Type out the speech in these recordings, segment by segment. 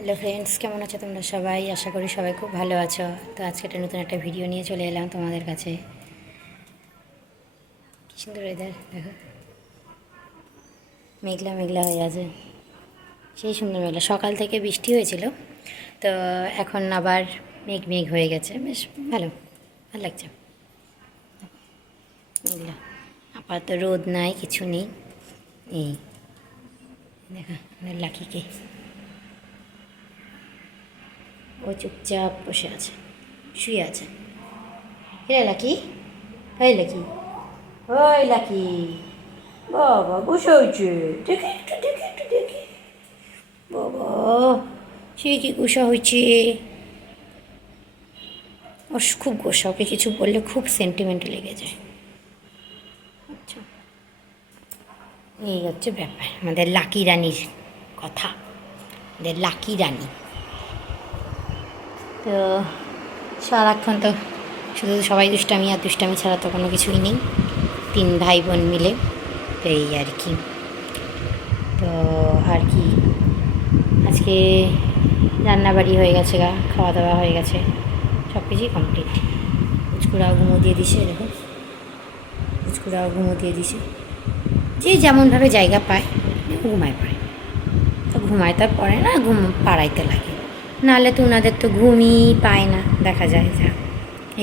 Hello friends, কেমন আছো তোমরা সবাই? আশা করি সবাই খুব ভালো আছো। তো আজকে একটা নতুন একটা ভিডিও নিয়ে চলে এলাম তোমাদের কাছে। কি সুন্দর ওয়েদার দেখো, মেঘলা মেঘলা হয়ে আছে, সেই সুন্দর মেঘলা। সকাল থেকে বৃষ্টি হয়েছিল, তো এখন আবার মেঘ মেঘ হয়ে গেছে, বেশ ভালো ভালো লাগছে। মেঘলা, আপাতত রোদ নাই, কিছু নেই। এই দেখা লাকিকে, ও চুপচাপ বসে আছে, শুয়ে আছে। হে লাকি, এই লাকি, ওই লাকি, বাবা বসে হয়েছে, দেখে একটু দেখে একটু দেখে, বাবা সে কি গোসা হয়েছে। ওর খুব গোসা, ওকে কিছু বললে খুব সেন্টিমেন্টে লেগে যায়। আচ্ছা, এই হচ্ছে ব্যাপার আমাদের লাকি রানীর কথা, আমাদের লাকি রানী। তো সারাক্ষণ তো শুধু সবাই দুষ্টামি আর দুষ্টামি ছাড়া তো কোনো কিছুই নেই, তিন ভাই বোন মিলে। তো এই আর কি, তো আর কি আজকে রান্নাবাড়ি হয়ে গেছে, খাওয়া দাওয়া হয়ে গেছে, সব কিছুই কমপ্লিট। পুচকুড়াও ঘুমো দিয়ে দিছে, দেখো পুচকুড়াও ঘুমো দিয়ে দিছে। যে যেমনভাবে জায়গা পায় ঘুমায় পড়ে, তো ঘুমায় তার পড়ে না, ঘুম পাড়াইতে লাগে, নাহলে তো ওনাদের তো ঘুমই পায় না, দেখা যায় যা।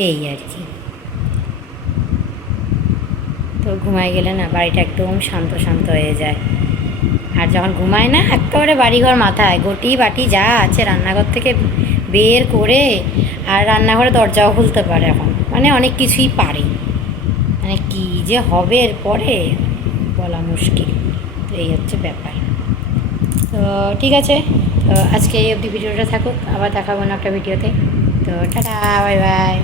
এই আর কি, তো ঘুমায় গেলে না বাড়িটা একদম শান্ত শান্ত হয়ে যায়। আর যখন ঘুমায় না, একেবারে বাড়িঘর মাথায়, ঘটি বাটি যা আছে রান্নাঘর থেকে বের করে, আর রান্নাঘরে দরজাও খুলতে পারে এখন, মানে অনেক কিছুই পারে। মানে কী যে হবে এরপরে বলা মুশকিল। তো এই হচ্ছে ব্যাপার। তো ঠিক আছে, তো আজকে এই অবধি ভিডিওটা থাকুক, আবার দেখাবো না একটা ভিডিওতে। তো টাটা, বাই বাই।